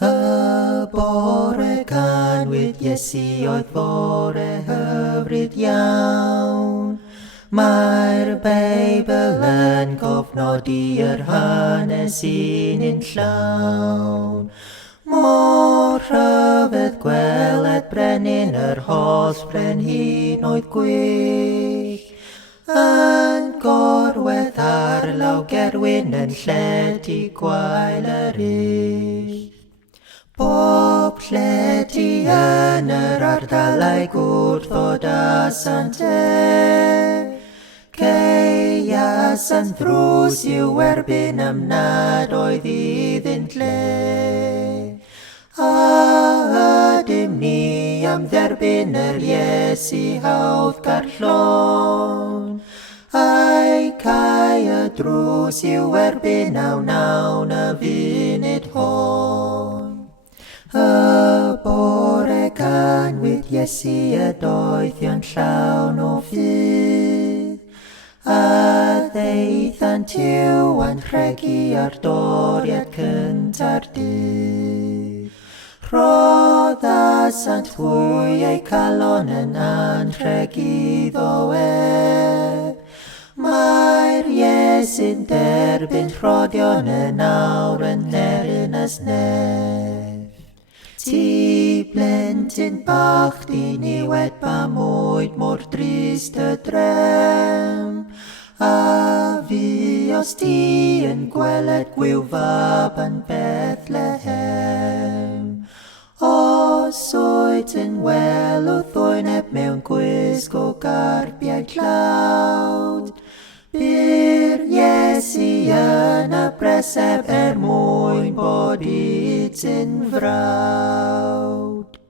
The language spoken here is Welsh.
bore Ganwyd Iesu oedd bore hyfryd iawn. Mae'r Beibl yn cofnodi yr hanes un llawn. Mor rhyfedd gweled brenin yr holl brenhin oedd gwych, yn gorwedd ar law gerwyn yn lledu gwael yr ill. Bob lledu yn yr ardalau gwrthod a sante, Ceias yn ddrws i'w erbyn ymnad oedd iddynt le. A ydym ni am dderbyn yr Iesu hawdd garllon, a'i cael y drws i'w erbyn nawn y funud hon. Y bore Ganwyd Iesu y doethion llawn o ffydd, a ddeithant i'w anrhegu ar doriad cynta'r dydd. Rhoddas ant fwy ei calon yn anrhegu ddo e. Mae'r Iesu'n derbyn rhodion yn awr yn nerin as nef. Ti blentyn bach di niwed ba mwyd mor drist y drem, a fi os ti yn gweled gwyw fab yn Bethlehem. Os oed yn welwdd ddwyneb mewn gwisg o garbiau tlawd, by'r Iesu yn y breseb mwyn bod iddynt yn frawd.